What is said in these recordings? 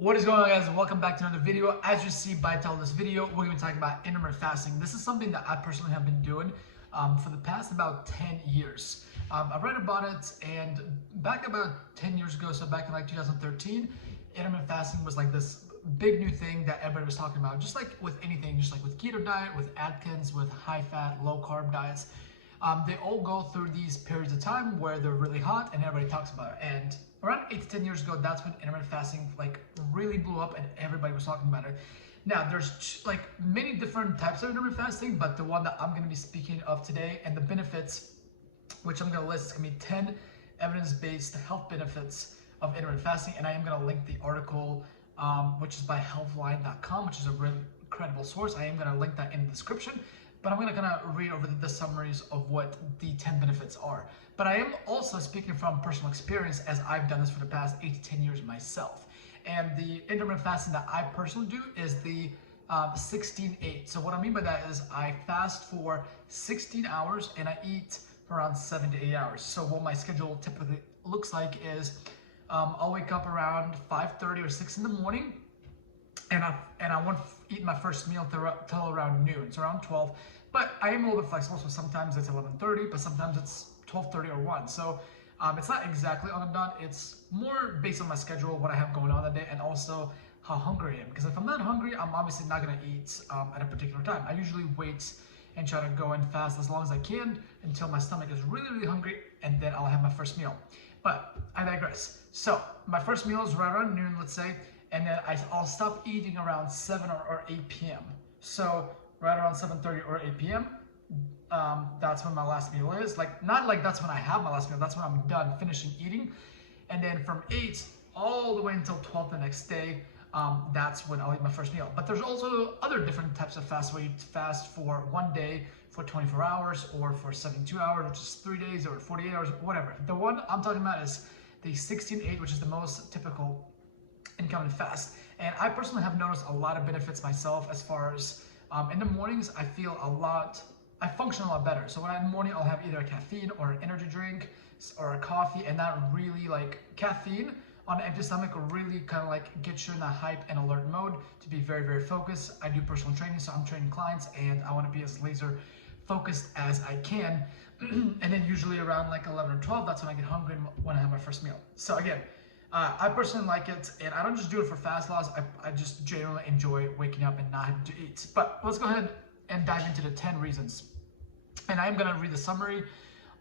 What is going on, guys? Welcome back to another video. As you see by the title of this video, we're going to be talking about intermittent fasting. This is something that I personally have been doing for the past about 10 years. I read about it, and back about 10 years ago, so back in like 2013, intermittent fasting was like this big new thing that everybody was talking about. Just like with anything, just like with keto diet, with Atkins, with high fat, low carb diets, they all go through these periods of time where they're really hot and everybody talks about it. And around 8 to 10 years ago, that's when intermittent fasting like really blew up and everybody was talking about it. Now, there's like many different types of intermittent fasting, but the one that I'm going to be speaking of today and the benefits, which I'm going to list, is going to be 10 evidence-based health benefits of intermittent fasting. And I am going to link the article, which is by healthline.com, which is a really credible source. I am going to link that in the description. But I'm going to kind of read over the summaries of what the 10 benefits are. But I am also speaking from personal experience, as I've done this for the past 8 to 10 years myself. And the intermittent fasting that I personally do is the 16-8. So what I mean by that is I fast for 16 hours and I eat for around 7 to 8 hours. So what my schedule typically looks like is I'll wake up around 5:30 or 6 in the morning. And I won't eat my first meal till around noon, so around 12. But I am a little bit flexible, so sometimes it's 11:30, but sometimes it's 12:30 or 1. So it's not exactly on a dot. It's more based on my schedule, what I have going on that day, and also how hungry I am. Because if I'm not hungry, I'm obviously not going to eat at a particular time. I usually wait and try to go and fast as long as I can until my stomach is really, really hungry, and then I'll have my first meal. But I digress. So my first meal is right around noon, let's say. And then I'll stop eating around 7 or 8 p.m. So right around 7:30 or 8 p.m., that's when my last meal is. Like, not like that's when I have my last meal, that's when I'm done finishing eating. And then from 8 all the way until 12 the next day, that's when I'll eat my first meal. But there's also other different types of fast where you fast for 1 day, for 24 hours, or for 72 hours, which is 3 days, or 48 hours, whatever. The one I'm talking about is the 16-8, which is the most typical intermittent fast. And I personally have noticed a lot of benefits myself, as far as in the mornings I function a lot better. So in the morning I'll have either a caffeine or an energy drink or a coffee, and that really, like, caffeine on an empty stomach really kind of like gets you in that hype and alert mode to be very, very focused. I do personal training, so I'm training clients and I want to be as laser focused as I can. And then usually around like 11 or 12, that's when I get hungry when I have my first meal. So again, I personally like it, and I don't just do it for fast loss. I just generally enjoy waking up and not having to eat. But let's go ahead and dive into the 10 reasons. And I am going to read the summary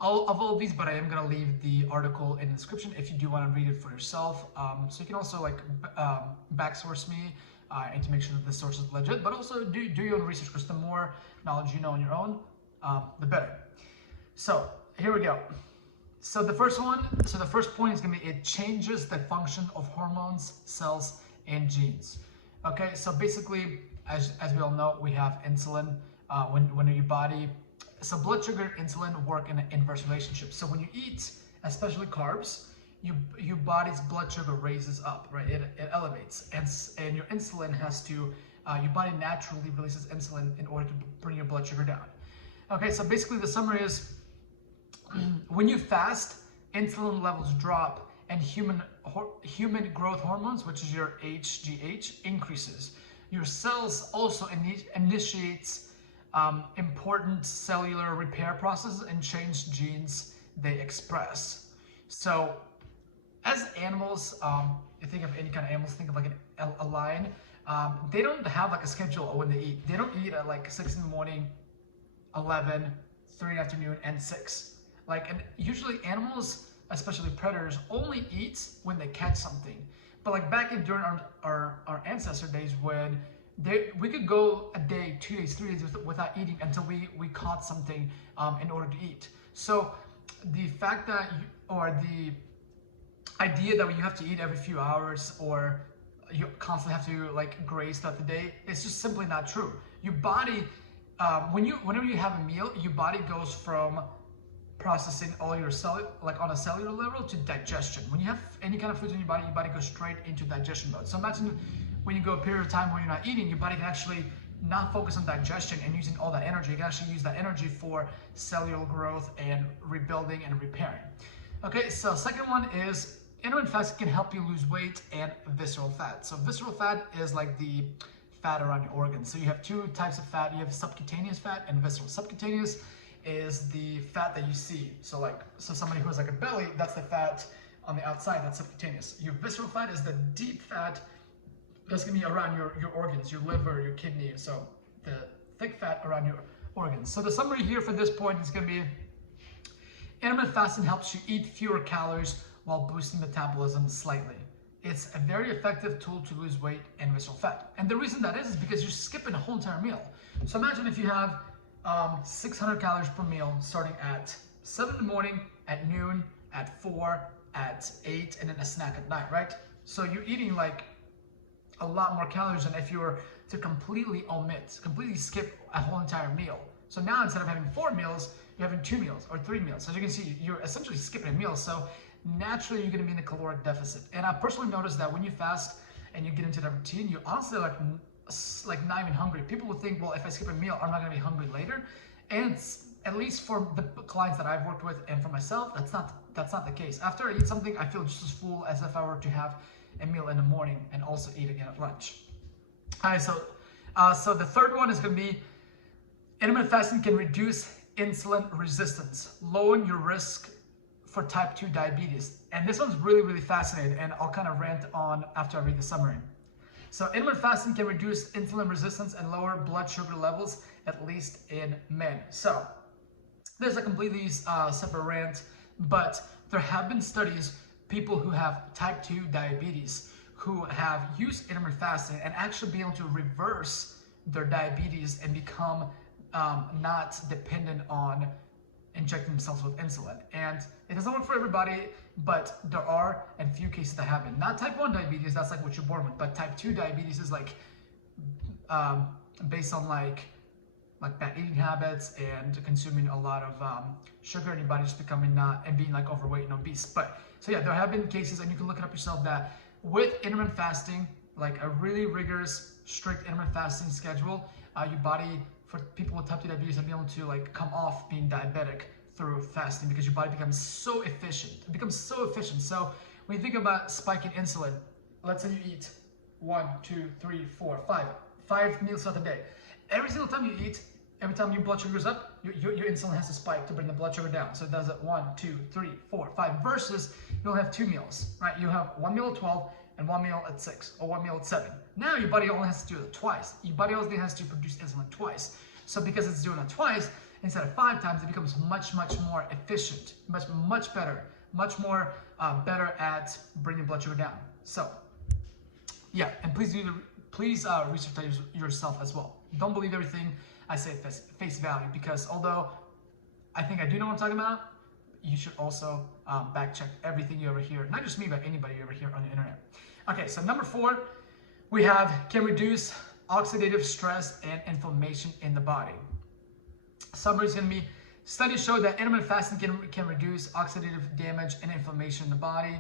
of all of these, but I am going to leave the article in the description if you do want to read it for yourself. So you can also like backsource me and to make sure that the source is legit, but also do your own research, because the more knowledge you know on your own, the better. So here we go. So the first point is going to be, it changes the function of hormones, cells, and genes. Okay, so basically, as we all know, we have insulin when your body, so blood sugar and insulin work in an inverse relationship. So when you eat, especially carbs, your body's blood sugar raises up, right? It elevates, and your insulin has to, your body naturally releases insulin in order to bring your blood sugar down. Okay, so basically the summary is, when you fast, insulin levels drop and human growth hormones, which is your HGH, increases. Your cells also initiates important cellular repair processes and change genes they express. So as animals, you think of any kind of animals, think of like a lion. They don't have like a schedule when they eat. They don't eat at like 6 in the morning, 11, 3 in the afternoon, and 6. Like, and usually animals, especially predators, only eat when they catch something. But like back during our ancestor days, when we could go a day, 2 days, 3 days without eating until we caught something in order to eat. So the fact that the idea that you have to eat every few hours, or you constantly have to like graze throughout the day, it's just simply not true. Your body, whenever you have a meal, your body goes from processing all your like on a cellular level to digestion. When you have any kind of food in your body goes straight into digestion mode. So imagine when you go a period of time where you're not eating, your body can actually not focus on digestion and using all that energy. You can actually use that energy for cellular growth and rebuilding and repairing. Okay, so second one is intermittent fasting can help you lose weight and visceral fat. So visceral fat is like the fat around your organs. So you have two types of fat. You have subcutaneous fat and visceral. Subcutaneous is the fat that you see. So somebody who has like a belly, that's the fat on the outside, that's subcutaneous. Your visceral fat is the deep fat that's gonna be around your organs, your liver, your kidney. So the thick fat around your organs. So the summary here for this point is gonna be intermittent fasting helps you eat fewer calories while boosting metabolism slightly. It's a very effective tool to lose weight and visceral fat. And the reason that is because you're skipping a whole entire meal. So imagine if you have 600 calories per meal starting at 7 in the morning, at noon, at 4, at 8, and then a snack at night, right? So you're eating like a lot more calories than if you were to completely skip a whole entire meal. So now instead of having 4 meals, you're having 2 meals or 3 meals. As you can see, you're essentially skipping a meal. So naturally you're gonna be in a caloric deficit. And I personally noticed that when you fast and you get into that routine, you're honestly like not even hungry. People would think, well, if I skip a meal, I'm not gonna be hungry later. And at least for the clients that I've worked with and for myself, that's not the case. After I eat something, I feel just as full as if I were to have a meal in the morning and also eat again at lunch. All right, so the third one is gonna be intermittent fasting can reduce insulin resistance, lowering your risk for type 2 diabetes. And this one's really, really fascinating, and I'll kind of rant on after I read the summary. So intermittent fasting can reduce insulin resistance and lower blood sugar levels, at least in men. So there's a completely separate rant, but there have been studies, people who have type 2 diabetes, who have used intermittent fasting and actually be able to reverse their diabetes and become not dependent on injecting themselves with insulin. And it doesn't work for everybody, but there are a few cases that happen. Not type 1 diabetes, that's like what you're born with, but type 2 diabetes is like based on like bad eating habits and consuming a lot of sugar, and your body just becoming and being like overweight and obese. But so yeah, there have been cases, and you can look it up yourself, that with intermittent fasting, like a really rigorous, strict intermittent fasting schedule, your body, for people with type 2 diabetes, have been able to like come off being diabetic through fasting, because your body becomes so efficient. It becomes so efficient. So when you think about spiking insulin, let's say you eat 1, 2, 3, 4, 5 meals throughout the day. Every single time you eat, every time your blood sugar goes up, your insulin has to spike to bring the blood sugar down. So it does it 1, 2, 3, 4, 5, versus you only have 2 meals, right? You have 1 meal at 12 and 1 meal at 6, or 1 meal at 7. Now your body only has to do it twice. Your body only has to produce insulin twice. So because it's doing it twice, instead of 5 times, it becomes much, much more efficient, much better, much more better at bringing blood sugar down. So yeah, and please research that yourself as well. Don't believe everything I say at face value, because although I think I do know what I'm talking about, you should also back check everything you ever hear, not just me, but anybody you ever hear on the internet. Okay, so number 4, we have can reduce oxidative stress and inflammation in the body. Summary is going to be, studies show that intermittent fasting can reduce oxidative damage and inflammation in the body,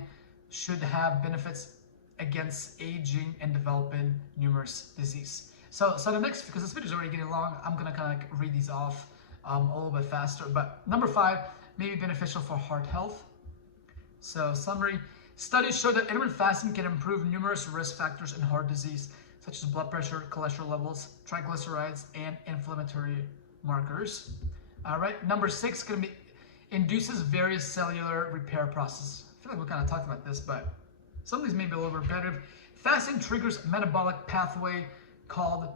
should have benefits against aging and developing numerous disease. So the next, because this video is already getting long, I'm gonna kind of like read these off a little bit faster. But number 5, may be beneficial for heart health. So summary, studies show that intermittent fasting can improve numerous risk factors in heart disease, such as blood pressure, cholesterol levels, triglycerides, and inflammatory markers. All right, number 6 gonna be induces various cellular repair processes. I feel like we kind of talked about this, but some of these may be a little repetitive. Fasting triggers metabolic pathway called,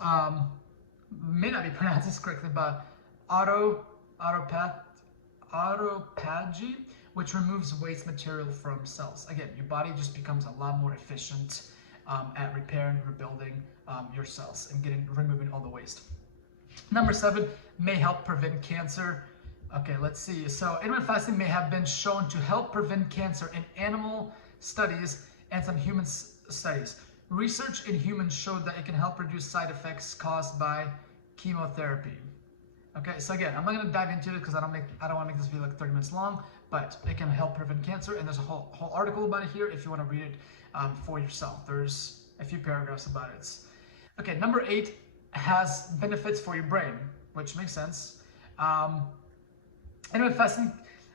may not be pronounced this correctly, but autophagy, which removes waste material from cells. Again, your body just becomes a lot more efficient at repairing, rebuilding your cells and removing all the waste. Number 7, may help prevent cancer. Okay, let's see. So intermittent fasting may have been shown to help prevent cancer in animal studies and some human studies. Research in humans showed that it can help reduce side effects caused by chemotherapy. Okay, so again, I'm not going to dive into it because I don't want to make this video like 30 minutes long, but it can help prevent cancer, and there's a whole article about it here if you want to read it for yourself. There's a few paragraphs about it. Okay, number 8 has benefits for your brain, which makes sense. Intermittent fasting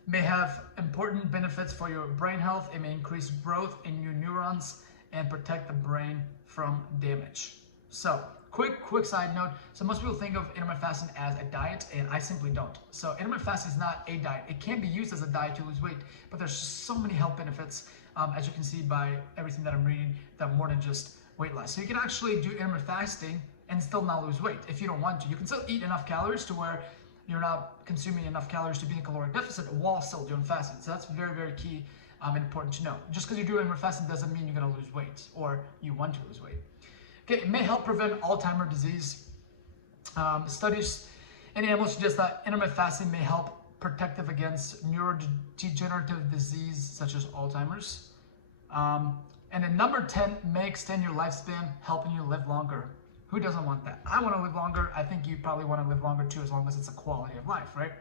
may have important benefits for your brain health. It may increase growth in your neurons and protect the brain from damage. So, quick side note. So most people think of intermittent fasting as a diet, and I simply don't. So intermittent fasting is not a diet. It can be used as a diet to lose weight, but there's just so many health benefits, as you can see by everything that I'm reading, that more than just weight loss. So you can actually do intermittent fasting and still not lose weight if you don't want to. You can still eat enough calories to where you're not consuming enough calories to be in a caloric deficit while still doing fasting. So that's very key and important to know. Just because you're doing intermittent fasting doesn't mean you're going to lose weight or you want to lose weight. Okay, it may help prevent Alzheimer's disease. Studies in animals suggest that intermittent fasting may help protective against neurodegenerative disease such as Alzheimer's. And then number 10, may extend your lifespan, helping you live longer. Who doesn't want that? I want to live longer. I think you probably want to live longer too, as long as it's a quality of life, right?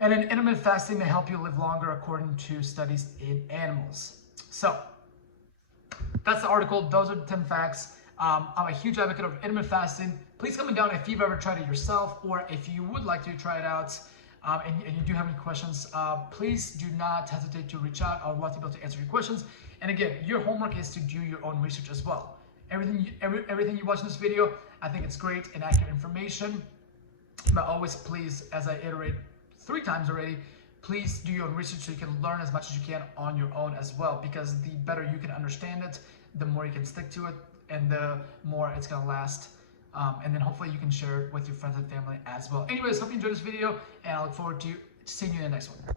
And then intermittent fasting may help you live longer according to studies in animals. So that's the article. Those are the 10 facts. I'm a huge advocate of intermittent fasting. Please comment down if you've ever tried it yourself, or if you would like to try it out, and you do have any questions, please do not hesitate to reach out. I would love to be able to answer your questions. And again, your homework is to do your own research as well. Everything you watch in this video, I think it's great and accurate information. But always, please, as I iterate 3 times already, please do your own research so you can learn as much as you can on your own as well. Because the better you can understand it, the more you can stick to it, and the more it's gonna last. And then hopefully you can share it with your friends and family as well. Anyways, hope you enjoyed this video, and I look forward to seeing you in the next one.